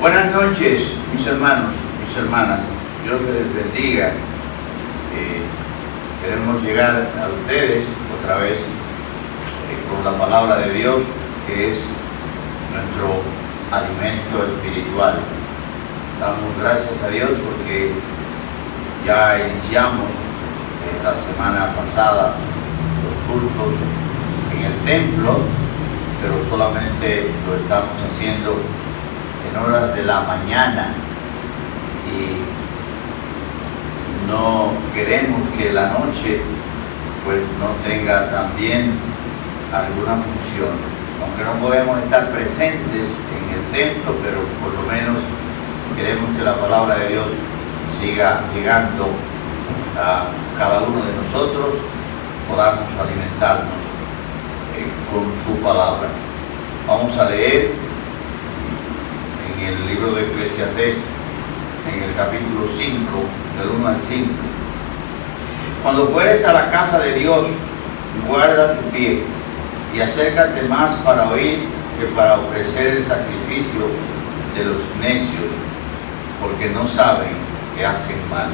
Buenas noches, mis hermanos, mis hermanas. Dios les bendiga. Queremos llegar a ustedes otra vez con la palabra de Dios, que es nuestro alimento espiritual. Damos gracias a Dios porque ya iniciamos la semana pasada los cultos en el templo, pero solamente lo estamos haciendo en horas de la mañana y no queremos que la noche pues no tenga también alguna función, aunque no podemos estar presentes en el templo, pero por lo menos queremos que la palabra de Dios siga llegando a cada uno de nosotros, podamos alimentarnos con su palabra. Vamos a leer en el libro de Eclesiastés, en el capítulo 5, del 1 al 5. Cuando fueres a la casa de Dios, guarda tu pie y acércate más para oír que para ofrecer el sacrificio de los necios, porque no saben que hacen mal.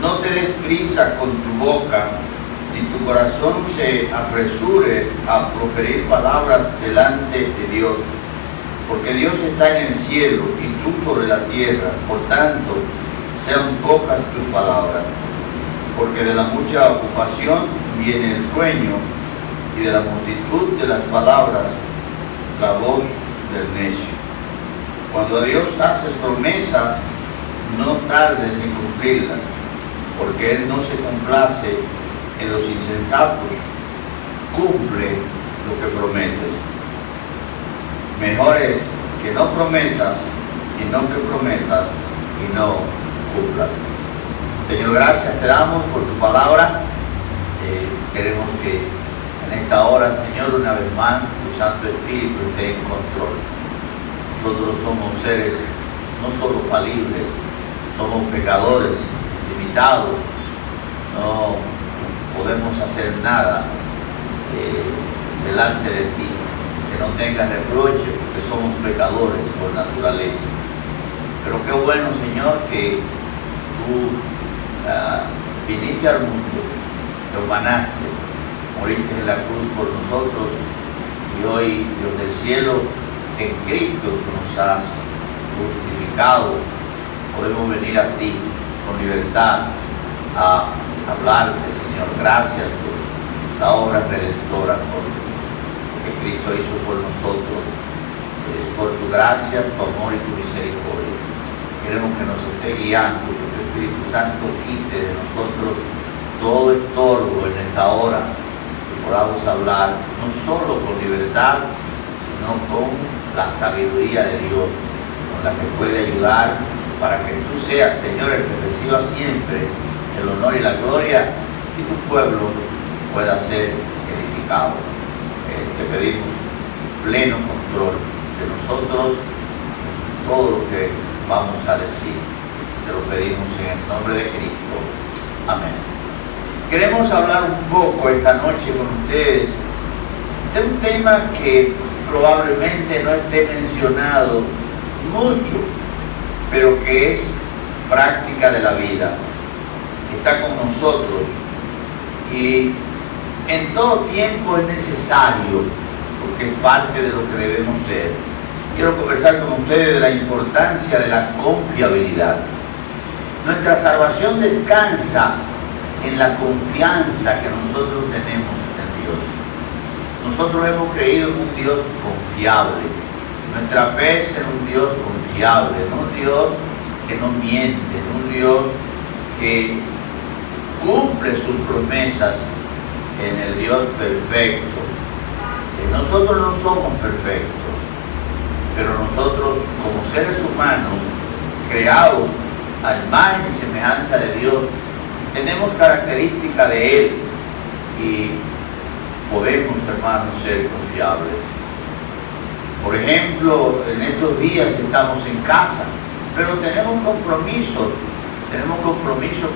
No te des prisa con tu boca, ni tu corazón se apresure a proferir palabras delante de Dios, porque Dios está en el cielo y tú sobre la tierra, por tanto, sean pocas tus palabras, porque de la mucha ocupación viene el sueño, y de la multitud de las palabras, la voz del necio. Cuando a Dios haces promesa, no tardes en cumplirla, porque Él no se complace en los insensatos. Cumple lo que prometes. Mejor es que no prometas y no que prometas y no cumplas. Señor, gracias te damos por tu palabra. Queremos que en esta hora, Señor, una vez más, tu Santo Espíritu esté en control. Nosotros somos seres no solo falibles, somos pecadores, limitados, no podemos hacer nada delante de ti que no tenga reproche, porque somos pecadores por naturaleza. Pero qué bueno, Señor, que tú viniste al mundo, te humanaste, moriste en la cruz por nosotros, y hoy, Dios del cielo, en Cristo tú nos has justificado. Podemos venir a ti con libertad a hablarte, Señor. Gracias por la obra redentora, por lo que Cristo hizo por nosotros. Es por tu gracia, tu amor y tu misericordia. Queremos que nos esté guiando, que tu Espíritu Santo quite de nosotros todo estorbo en esta hora, que podamos hablar no solo con libertad, sino con la sabiduría de Dios, con la que puede ayudar para que tú seas, Señor, el que reciba siempre el honor y la gloria, y tu pueblo pueda ser edificado. Te pedimos pleno control de nosotros, todo lo que vamos a decir. Te lo pedimos en el nombre de Cristo. Amén. Queremos hablar un poco esta noche con ustedes de un tema que probablemente no esté mencionado mucho, pero que es práctica de la vida. Está con nosotros y en todo tiempo es necesario, porque es parte de lo que debemos ser. Quiero conversar con ustedes de la importancia de la confiabilidad. Nuestra salvación descansa en la confianza que nosotros tenemos en Dios. Nosotros hemos creído en un Dios confiable. Nuestra fe es en un Dios confiable, en un Dios que no miente, en un Dios que cumple sus promesas, en el Dios perfecto. Nosotros no somos perfectos, pero nosotros como seres humanos, creados a imagen y semejanza de Dios, tenemos características de Él y podemos, hermanos, ser confiables. Por ejemplo, en estos días estamos en casa, pero tenemos compromisos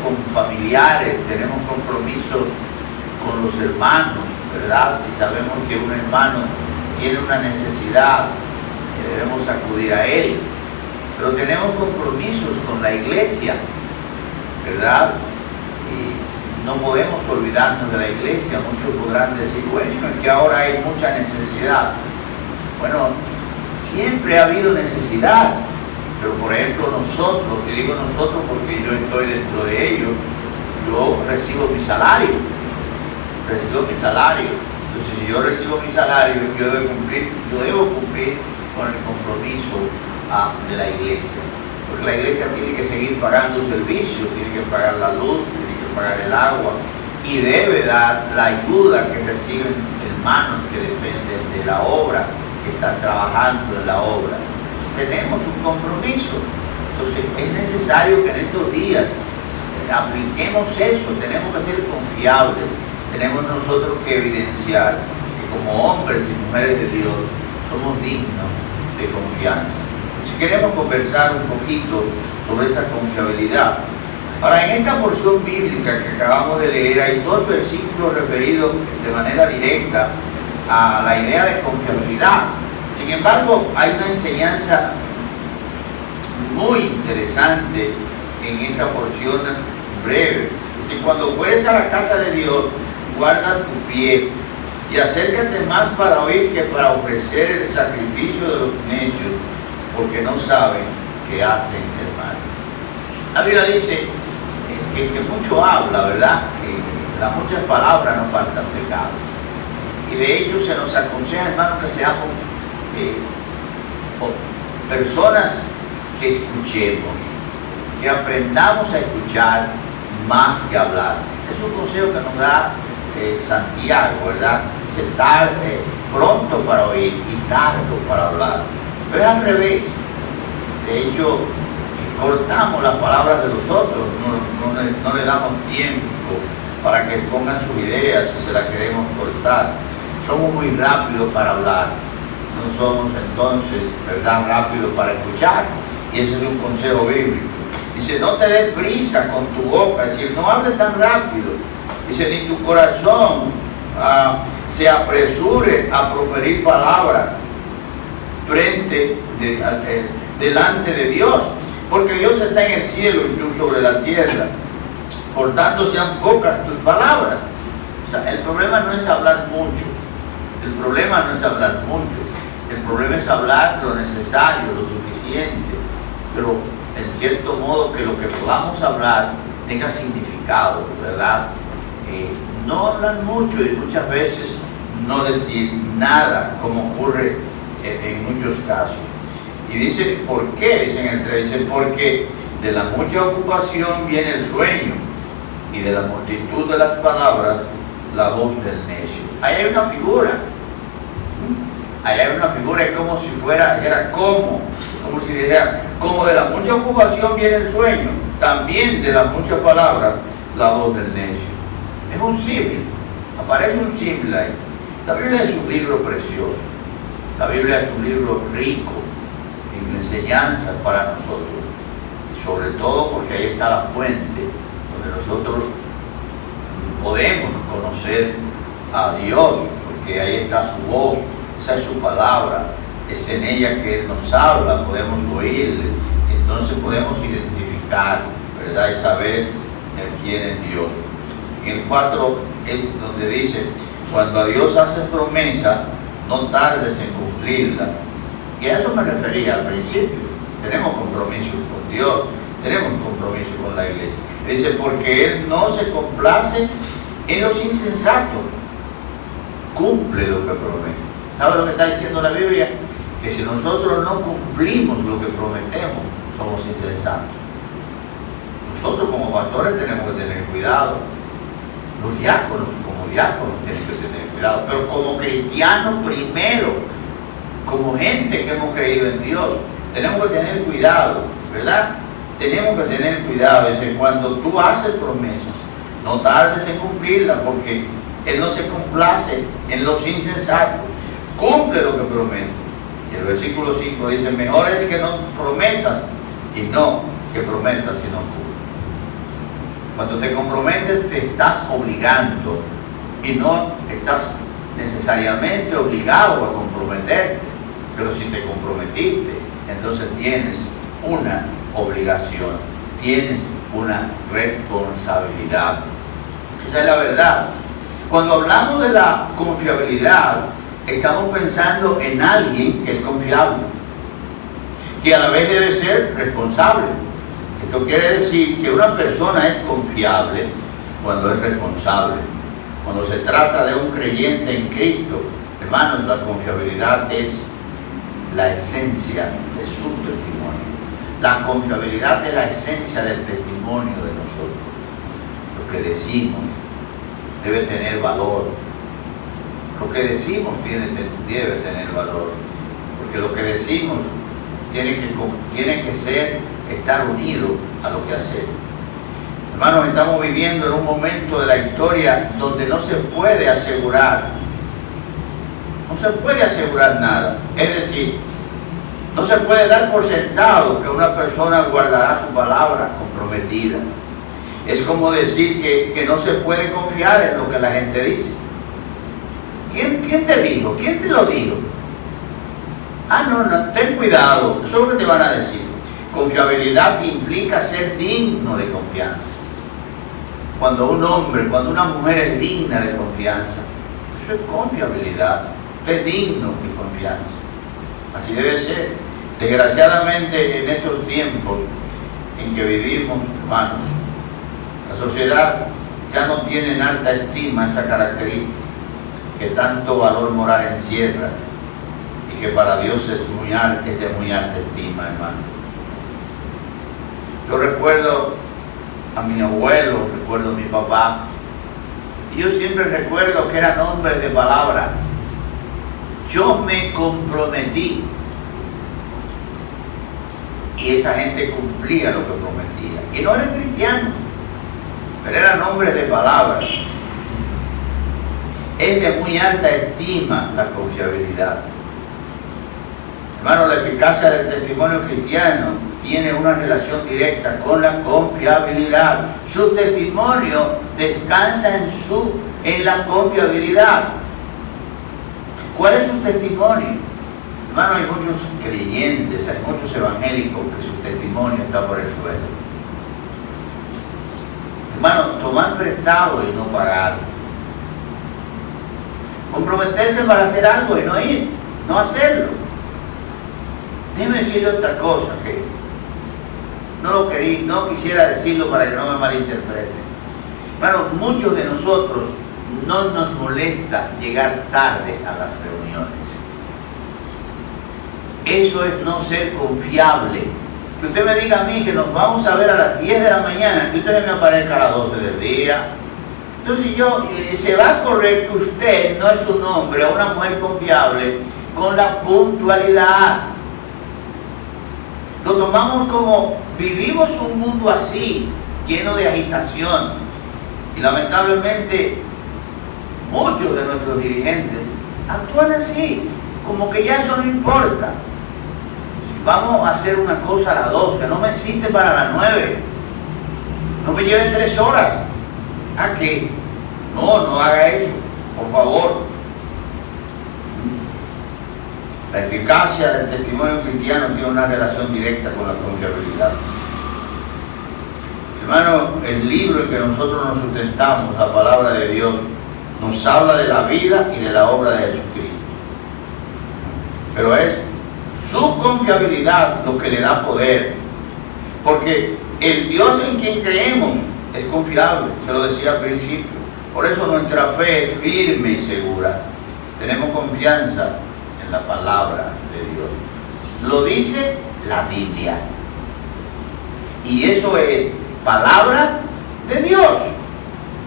con familiares, tenemos compromisos con los hermanos, ¿verdad? Si sabemos que un hermano tiene una necesidad, debemos acudir a Él. Pero tenemos compromisos con la iglesia, ¿verdad? Y no podemos olvidarnos de la iglesia. Muchos podrán decir, bueno, es que ahora hay mucha necesidad. Bueno, siempre ha habido necesidad, pero por ejemplo nosotros, y digo nosotros porque yo estoy dentro de ellos, yo recibo mi salario. Entonces, si yo recibo mi salario, yo debo cumplir con el compromiso de la iglesia. Porque la iglesia tiene que seguir pagando servicios, tiene que pagar la luz, tiene que pagar el agua y debe dar la ayuda que reciben hermanos que dependen de la obra, que están trabajando en la obra. Tenemos un compromiso. Entonces, es necesario que en estos días apliquemos eso. Tenemos que ser confiables. Tenemos nosotros que evidenciar que como hombres y mujeres de Dios somos dignos de confianza. Si queremos conversar un poquito sobre esa confiabilidad. Ahora, en esta porción bíblica que acabamos de leer hay dos versículos referidos de manera directa a la idea de confiabilidad. Sin embargo, hay una enseñanza muy interesante en esta porción breve. Dice, cuando fueres a la casa de Dios, guarda tu pie y acércate más para oír que para ofrecer el sacrificio de los necios, porque no saben qué hacen, hermano. La Biblia dice que mucho habla, ¿verdad? Que las muchas palabras no faltan pecado. Y de ello se nos aconseja, hermano, que seamos personas que escuchemos, que aprendamos a escuchar más que hablar. Es un consejo que nos da Santiago, ¿verdad? Ser tarde, pronto para oír y tardo para hablar. Pero es al revés. De hecho, cortamos las palabras de los otros, no le damos tiempo para que pongan sus ideas si se las queremos cortar. Somos muy rápidos para hablar, no somos entonces, ¿verdad?, rápidos para escuchar. Y ese es un consejo bíblico. Dice, no te des prisa con tu boca, es decir, no hables tan rápido. Dice, ni tu corazón se apresure a proferir palabras delante de Dios, porque Dios está en el cielo y tú sobre la tierra. Por tanto, sean pocas tus palabras. O sea, el problema no es hablar mucho. El problema es hablar lo necesario, lo suficiente, pero en cierto modo que lo que podamos hablar tenga significado, ¿verdad? No hablar mucho y muchas veces no decir nada, como ocurre en muchos casos. Y dice, ¿por qué? Dice en el 3, dice, porque de la mucha ocupación viene el sueño y de la multitud de las palabras la voz del necio. Ahí hay una figura. Ahí hay una figura, es como si como si dijera, como de la mucha ocupación viene el sueño, también de las muchas palabras la voz del necio. Es un símil, aparece un símil ahí. La Biblia es un libro precioso, la Biblia es un libro rico en enseñanzas para nosotros, y sobre todo porque ahí está la fuente donde nosotros podemos conocer a Dios, porque ahí está su voz. Esa es su palabra, es en ella que Él nos habla, podemos oírle, entonces podemos identificar, ¿verdad?, y saber quién es Dios. En el 4 es donde dice, cuando a Dios haces promesa, no tardes en cumplirla. Y a eso me refería al principio. Tenemos compromiso con Dios, tenemos compromiso con la iglesia. Dice, porque Él no se complace en los insensatos, cumple lo que promete. ¿Sabe lo que está diciendo la Biblia? Que si nosotros no cumplimos lo que prometemos, somos insensatos. Nosotros como pastores tenemos que tener cuidado. Los diáconos, como diáconos, tienen que tener cuidado. Pero como cristianos primero, como gente que hemos creído en Dios, tenemos que tener cuidado, ¿verdad? Tenemos que tener cuidado. Es decir, cuando tú haces promesas, no tardes en cumplirlas, porque Él no se complace en los insensatos. Cumple lo que promete. Y el versículo 5 dice, mejor es que no prometas y no que prometas y no cumplas. Cuando te comprometes te estás obligando y no estás necesariamente obligado a comprometerte. pero si te comprometiste, entonces tienes una obligación, tienes una responsabilidad. Esa es la verdad. Cuando hablamos de la confiabilidad, estamos pensando en alguien que es confiable, que a la vez debe ser responsable. Esto quiere decir que una persona es confiable cuando es responsable. Cuando se trata de un creyente en Cristo, hermanos, la confiabilidad es la esencia de su testimonio. La confiabilidad es la esencia del testimonio de nosotros. Lo que decimos debe tener valor. Lo que decimos debe tener valor. Porque lo que decimos tiene que estar unido a lo que hacemos. Hermanos, estamos viviendo en un momento de la historia donde no se puede asegurar nada. Es decir, no se puede dar por sentado que una persona guardará su palabra comprometida. Es como decir que no se puede confiar en lo que la gente dice. ¿Quién te dijo? ¿Quién te lo dijo? No, ten cuidado, eso es lo que te van a decir. Confiabilidad implica ser digno de confianza. Cuando un hombre, cuando una mujer es digna de confianza, eso es confiabilidad. Usted es digno de confianza. Así debe ser. Desgraciadamente, en estos tiempos en que vivimos, hermanos, la sociedad ya no tiene en alta estima esa característica que tanto valor moral encierra y que para Dios es de muy alta estima, hermano. Yo recuerdo a mi abuelo, recuerdo a mi papá, y yo siempre recuerdo que eran hombres de palabra. Yo me comprometí y esa gente cumplía lo que prometía. Y no eran cristianos, pero eran hombres de palabra. Es de muy alta estima la confiabilidad. Hermano, la eficacia del testimonio cristiano tiene una relación directa con la confiabilidad. Su testimonio descansa en la confiabilidad. ¿Cuál es su testimonio? Hermano, hay muchos creyentes, hay muchos evangélicos que su testimonio está por el suelo. Hermano, tomar prestado y no pagar. Comprometerse para hacer algo y no ir, no hacerlo. Déjeme decirle otra cosa que no quisiera decirlo para que no me malinterpreten. Hermano, muchos de nosotros no nos molesta llegar tarde a las reuniones. Eso es no ser confiable. Que usted me diga a mí que nos vamos a ver a las 10 de la mañana y usted me aparezca a las 12 del día. Entonces se va a correr que usted no es un hombre o una mujer confiable con la puntualidad. Lo tomamos como vivimos un mundo así, lleno de agitación. Y lamentablemente muchos de nuestros dirigentes actúan así, como que ya eso no importa. Vamos a hacer una cosa a las 12, no me cite para las 9, no me lleve 3 horas. ¿A qué? No haga eso, por favor. La eficacia del testimonio cristiano tiene una relación directa con la confiabilidad. Hermano, el libro en que nosotros nos sustentamos, la palabra de Dios, nos habla de la vida y de la obra de Jesucristo. Pero es su confiabilidad lo que le da poder. Porque el Dios en quien creemos es confiable, se lo decía al principio. Por eso nuestra fe es firme y segura. Tenemos confianza en la palabra de Dios. Lo dice la Biblia. Y eso es palabra de Dios.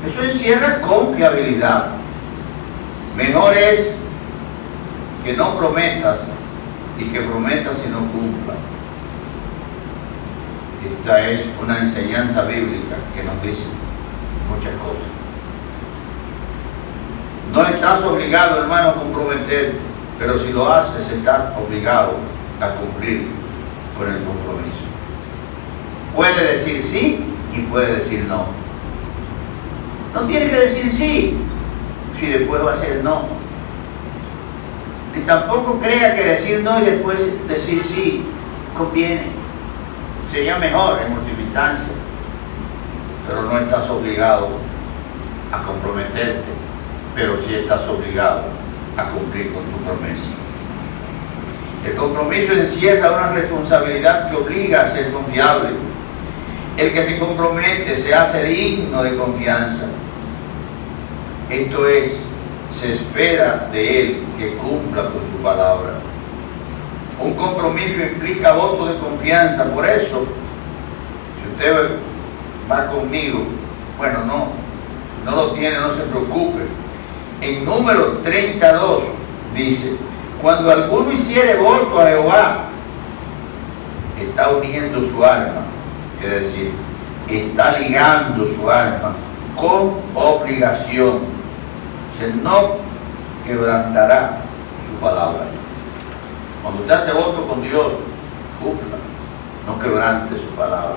Eso encierra confiabilidad. Mejor es que no prometas y que prometas y no cumplas. Esta es una enseñanza bíblica que nos dice muchas cosas. No estás obligado, hermano, a comprometerte, pero si lo haces, estás obligado a cumplir con el compromiso. Puede decir sí y puede decir no. No tiene que decir sí si después va a ser no. Ni tampoco crea que decir no y después decir sí conviene. Sería mejor en última instancia. Pero no estás obligado a comprometerte, pero sí estás obligado a cumplir con tu promesa. El compromiso encierra una responsabilidad que obliga a ser confiable. El que se compromete se hace digno de confianza. Esto es, se espera de él que cumpla con su palabra. Un compromiso implica voto de confianza. Por eso, si usted va conmigo, bueno, no lo tiene, no se preocupe. En número 32 dice: cuando alguno hiciere voto a Jehová, está uniendo su alma, es decir, está ligando su alma con obligación. Se no quebrantará su palabra. Cuando usted hace voto con Dios, cumpla, no quebrante su palabra.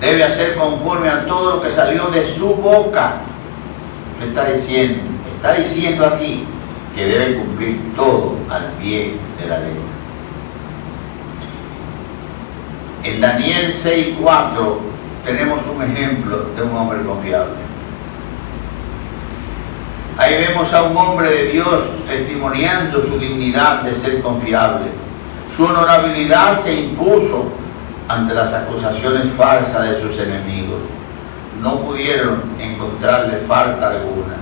Debe hacer conforme a todo lo que salió de su boca. ¿Qué está diciendo aquí? Que debe cumplir todo al pie de la letra. En Daniel 6:4 tenemos un ejemplo de un hombre confiable. Ahí vemos a un hombre de Dios testimoniando su dignidad de ser confiable. Su honorabilidad se impuso ante las acusaciones falsas de sus enemigos. No pudieron encontrarle falta alguna,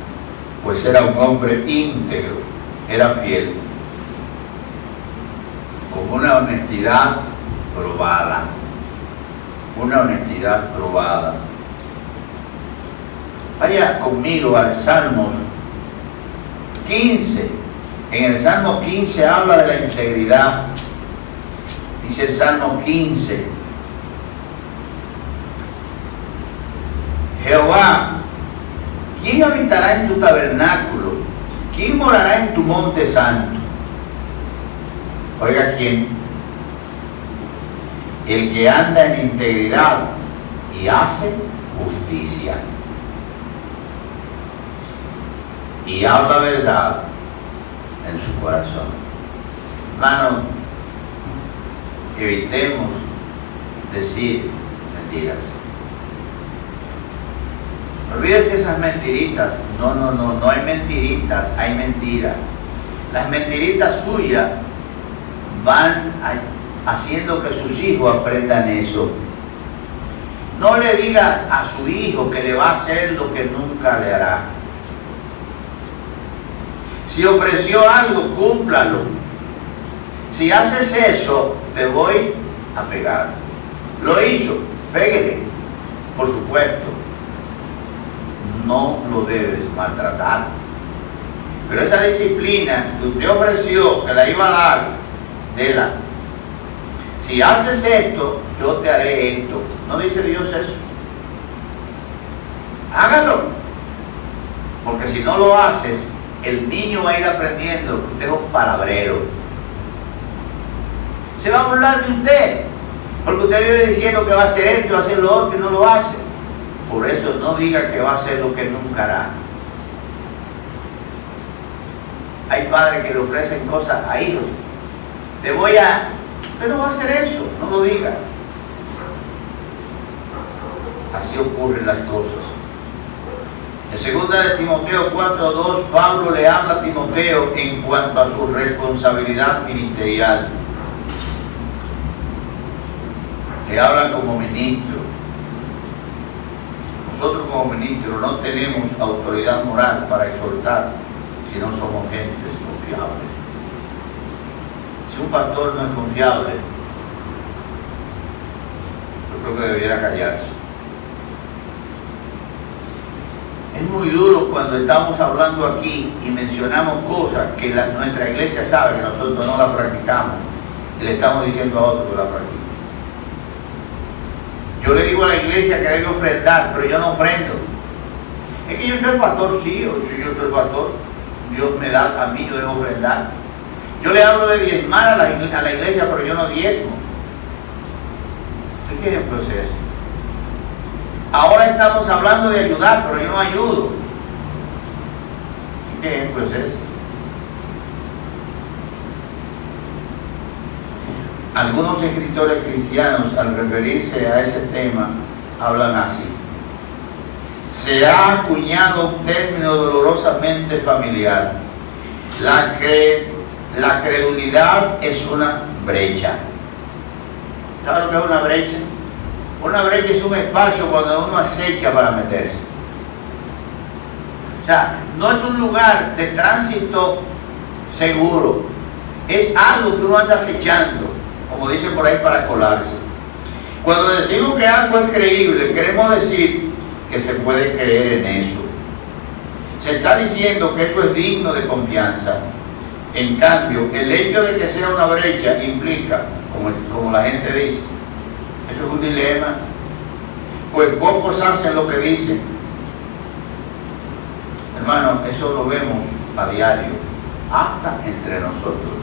pues era un hombre íntegro, era fiel, con una honestidad probada. Una honestidad probada. Vaya conmigo al Salmo 15. En el Salmo 15 habla de la integridad. Dice el Salmo 15: Jehová, ¿quién habitará en tu tabernáculo? ¿Quién morará en tu monte santo? Oiga, ¿quién? El que anda en integridad y hace justicia y habla verdad en su corazón. Hermano, evitemos decir mentiras. Olvídese esas mentiritas. No hay mentiritas, hay mentiras. Las mentiritas suyas van haciendo que sus hijos aprendan eso. No le diga a su hijo que le va a hacer lo que nunca le hará. Si ofreció algo, cúmplalo. Si haces eso, te voy a pegar. Lo hizo, péguele, por supuesto. No lo debes maltratar. Pero esa disciplina que usted ofreció, que la iba a dar, déla. Si haces esto, yo te haré esto. ¿No dice Dios eso? Hágalo. Porque si no lo haces, el niño va a ir aprendiendo que usted es un palabrero. Se va a burlar de usted, porque usted vive diciendo que va a hacer esto, va a hacer lo otro y no lo hace. Por eso no diga que va a hacer lo que nunca hará. Hay padres que le ofrecen cosas a hijos. Usted no va a hacer eso, no lo diga. Así ocurren las cosas. En 2 de Timoteo 4:2, Pablo le habla a Timoteo en cuanto a su responsabilidad ministerial. Le habla como ministro. Nosotros como ministros no tenemos autoridad moral para exhortar si no somos gentes confiables. Si un pastor no es confiable, yo creo que debiera callarse. Es muy duro cuando estamos hablando aquí y mencionamos cosas que nuestra iglesia sabe que nosotros no la practicamos y le estamos diciendo a otros que la practiquen. Yo le digo a la iglesia que debe ofrendar, pero yo no ofrendo. Es que yo soy el pastor, sí, o si yo soy el pastor, Dios me da a mí, yo debo ofrendar. Yo le hablo de diezmar a la iglesia, pero yo no diezmo. ¿Qué ejemplo es ese? Ahora estamos hablando de ayudar, pero yo no ayudo. ¿Qué ejemplo es ese? algunos escritores cristianos, al referirse a ese tema, hablan así: se ha acuñado un término dolorosamente familiar. La credulidad es una brecha. ¿Sabes lo que es una brecha? Una brecha es un espacio cuando uno acecha para meterse. O sea, no es un lugar de tránsito seguro. Es algo que uno anda acechando, como dicen por ahí, para colarse. Cuando decimos que algo es creíble, queremos decir que se puede creer en eso. Se está diciendo que eso es digno de confianza. En cambio, el hecho de que sea una brecha implica, como la gente dice, eso es un dilema, pues pocos hacen lo que dicen. Hermano, eso lo vemos a diario, hasta entre nosotros.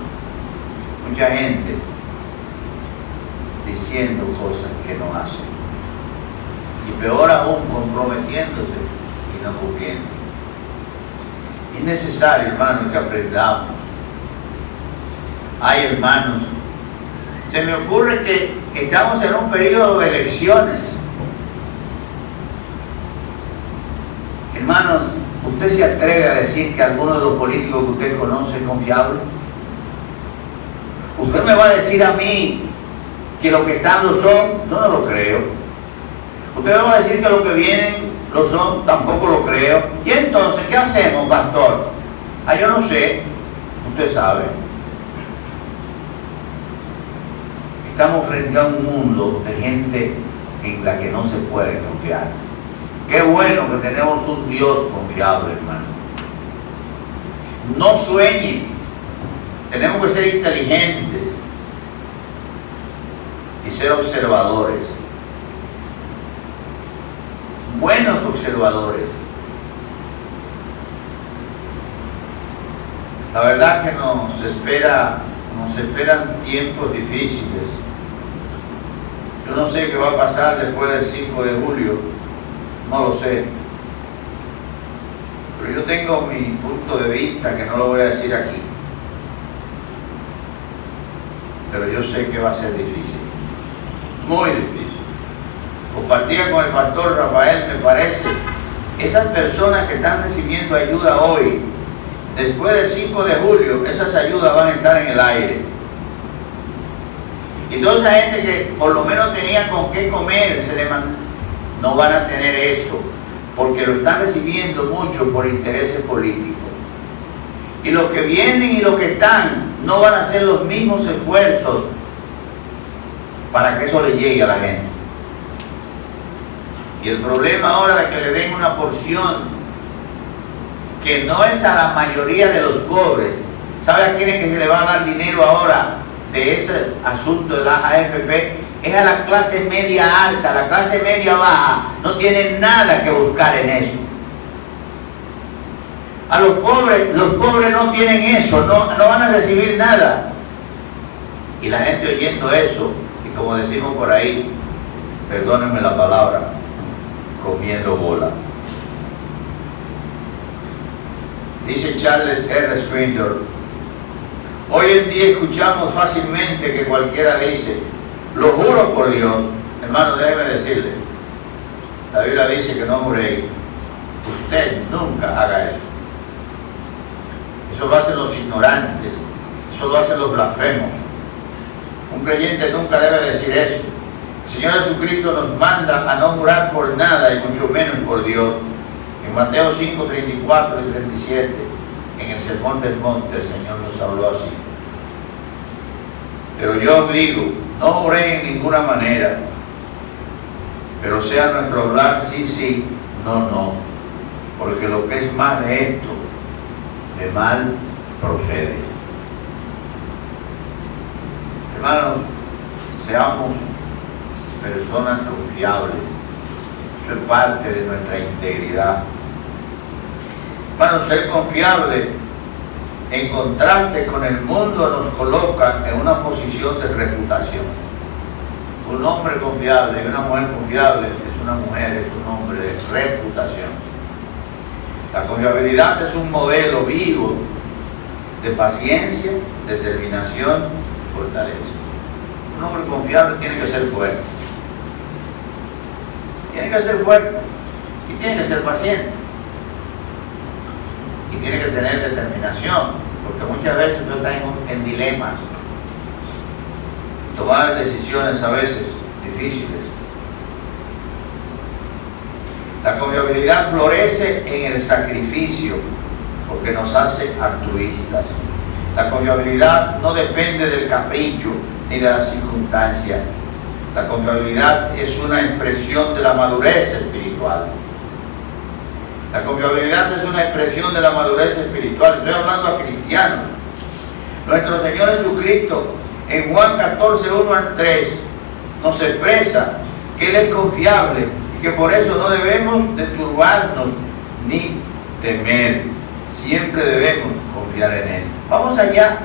Mucha gente diciendo cosas que no hacen. Y peor aún, comprometiéndose y no cumpliendo. Es necesario, hermano, que aprendamos. Ay, hermanos, se me ocurre que estamos en un periodo de elecciones. Hermanos, ¿usted se atreve a decir que alguno de los políticos que usted conoce es confiable? ¿Usted me va a decir a mí que los que están lo son? Yo no lo creo. ¿Usted me va a decir que los que vienen lo son? Tampoco lo creo. ¿Y entonces qué hacemos, pastor? Yo no sé. Usted sabe. Estamos frente a un mundo de gente en la que no se puede confiar. Qué bueno que tenemos un Dios confiable, hermano. No sueñen. Tenemos que ser inteligentes y ser observadores. Buenos observadores. La verdad que nos esperan tiempos difíciles. Yo no sé qué va a pasar después del 5 de julio, no lo sé. Pero yo tengo mi punto de vista que no lo voy a decir aquí. Pero yo sé que va a ser difícil, muy difícil. Compartía con el pastor Rafael, me parece, esas personas que están recibiendo ayuda hoy, después del 5 de julio, esas ayudas van a estar en el aire. Y toda esa gente que por lo menos tenía con qué comer, no van a tener eso, porque lo están recibiendo mucho por intereses políticos. Y los que vienen y los que están no van a hacer los mismos esfuerzos para que eso le llegue a la gente. Y el problema ahora de que le den una porción que no es a la mayoría de los pobres. ¿Sabe a quién es que se le va a dar dinero ahora de ese asunto de la AFP? Es a la clase media alta. La clase media baja no tiene nada que buscar en eso. A los pobres no tienen eso, no van a recibir nada. Y la gente oyendo eso, y como decimos por ahí, perdónenme la palabra, comiendo bola. Dice Charles R. Stringer, hoy en día escuchamos fácilmente que cualquiera dice, lo juro por Dios. Hermano, déjeme decirle, la Biblia dice que no juréis. Usted nunca haga eso. Eso lo hacen los ignorantes, eso lo hacen los blasfemos. Un creyente nunca debe decir eso. El Señor Jesucristo nos manda a no jurar por nada y mucho menos por Dios. En Mateo 5, 34 y 37, en el Sermón del Monte, el Señor nos habló así. Pero yo os digo, no juréis en ninguna manera, pero sea nuestro hablar sí, sí, no, no, porque lo que es más de esto, de mal procede. Hermanos, seamos personas confiables. Eso es parte de nuestra integridad. Hermanos, ser confiable en contraste con el mundo nos coloca en una posición de reputación. Un hombre confiable y una mujer confiable es una mujer, es un hombre de reputación. La confiabilidad es un modelo vivo de paciencia, determinación y fortaleza. confiable tiene que ser fuerte. Tiene que ser fuerte y tiene que ser paciente. Y tiene que tener determinación, porque muchas veces tú estás en dilemas. Tomar decisiones a veces difíciles. La confiabilidad florece en el sacrificio porque nos hace altruistas. La confiabilidad no depende del capricho ni de las circunstancias. La confiabilidad es una expresión de la madurez espiritual. La confiabilidad es una expresión de la madurez espiritual. Estoy hablando a cristianos. Nuestro Señor Jesucristo en Juan 14, 1 al 3 nos expresa que Él es confiable y que por eso no debemos de turbarnos ni temer. Siempre debemos confiar en Él. Vamos allá.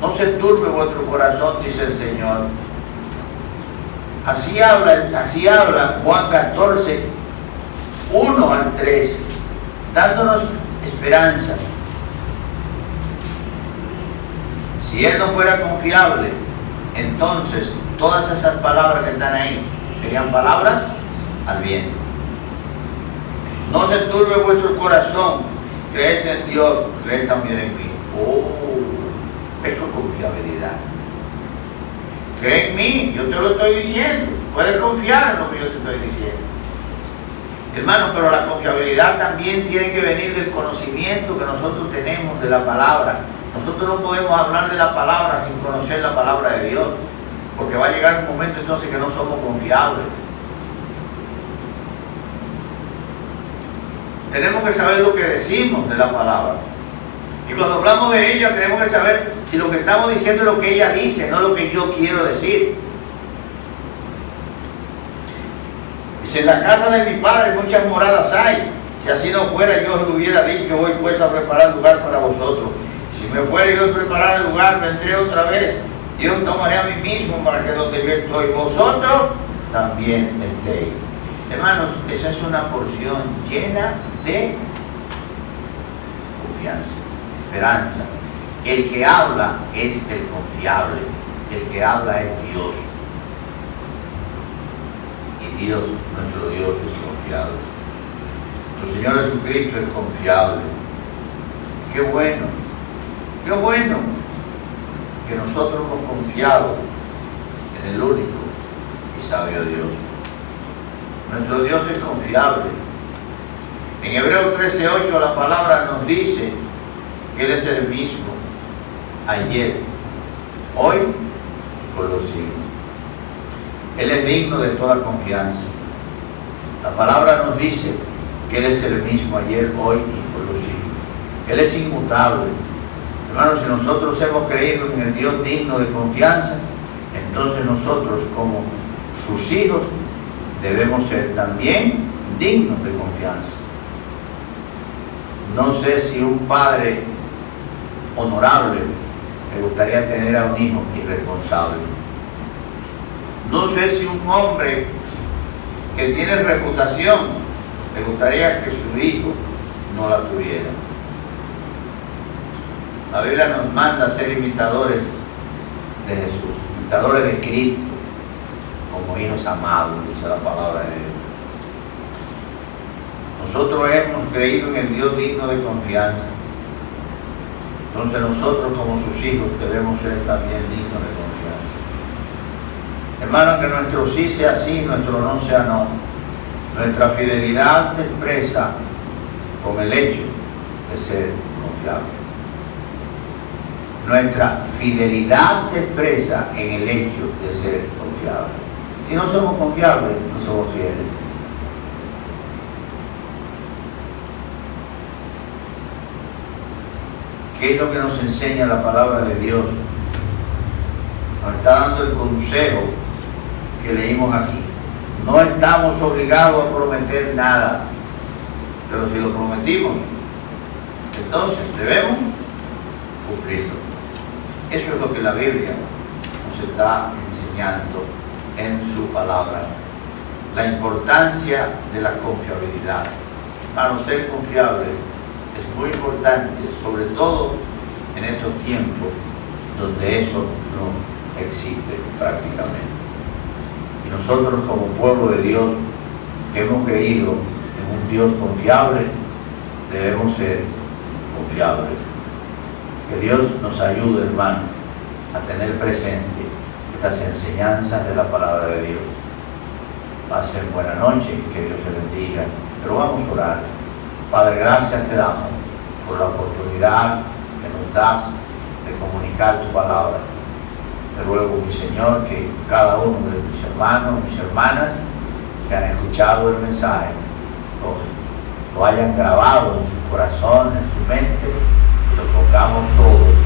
No se turbe vuestro corazón, dice el Señor. Así habla Juan 14, 1 al 3, dándonos esperanza. Si Él no fuera confiable, entonces todas esas palabras que están ahí serían palabras al viento. No se turbe vuestro corazón, creed en Dios, creed también en mí. Eso es confiabilidad. Cree en mí, yo te lo estoy diciendo. Puedes confiar en lo que yo te estoy diciendo. Hermano, pero la confiabilidad también tiene que venir del conocimiento que nosotros tenemos de la palabra. Nosotros no podemos hablar de la palabra sin conocer la palabra de Dios, porque va a llegar un momento entonces que no somos confiables. Tenemos que saber lo que decimos de la palabra. Y cuando hablamos de ella tenemos que saber si lo que estamos diciendo es lo que ella dice, no lo que yo quiero decir. Dice, en la casa de mi padre muchas moradas hay. Si así no fuera, yo os lo hubiera dicho, hoy pues a preparar lugar para vosotros. Si me fuera yo a preparar el lugar, vendré otra vez. Y os tomaré a mí mismo para que donde yo estoy, vosotros también estéis. Hermanos, esa es una porción llena de confianza, esperanza. El que habla es el confiable, el que habla es Dios. Y Dios, nuestro Dios, es confiable. Nuestro Señor Jesucristo es confiable. Qué bueno que nosotros hemos confiado en el único y sabio Dios. Nuestro Dios es confiable. En Hebreos 13:8 la palabra nos dice que Él es el mismo ayer, hoy y por los siglos. Él es digno de toda confianza. La palabra nos dice que Él es el mismo ayer, hoy y por los siglos. Él es inmutable. Hermanos, si nosotros hemos creído en el Dios digno de confianza, entonces nosotros como sus hijos debemos ser también dignos de confianza. No sé si un padre honorable le gustaría tener a un hijo irresponsable. No sé si un hombre que tiene reputación le gustaría que su hijo no la tuviera. La Biblia nos manda a ser imitadores de Jesús, imitadores de Cristo, como hijos amados, dice la palabra de Dios. Nosotros hemos creído en el Dios digno de confianza. Entonces nosotros como sus hijos debemos ser también dignos de confianza. Hermano, que nuestro sí sea sí, nuestro no sea no. Nuestra fidelidad se expresa con el hecho de ser confiable. Nuestra fidelidad se expresa en el hecho de ser confiable. Si no somos confiables, no somos fieles. ¿Qué es lo que nos enseña la palabra de Dios? Nos está dando el consejo que leímos aquí. No estamos obligados a prometer nada, pero si lo prometimos, entonces debemos cumplirlo. Eso es lo que la Biblia nos está enseñando en su palabra. La importancia de la confiabilidad. Para ser confiable es muy importante, sobre todo en estos tiempos donde eso no existe prácticamente. Y nosotros como pueblo de Dios que hemos creído en un Dios confiable, debemos ser confiables. Que Dios nos ayude, hermano, a tener presente estas enseñanzas de la palabra de Dios. Pasen buena noche y que Dios te bendiga. Pero vamos a orar. Padre, gracias te damos por la oportunidad que nos das de comunicar tu palabra. Te ruego, mi Señor, que cada uno de mis hermanos, mis hermanas que han escuchado el mensaje, lo hayan grabado en su corazón, en su mente, y lo pongamos todos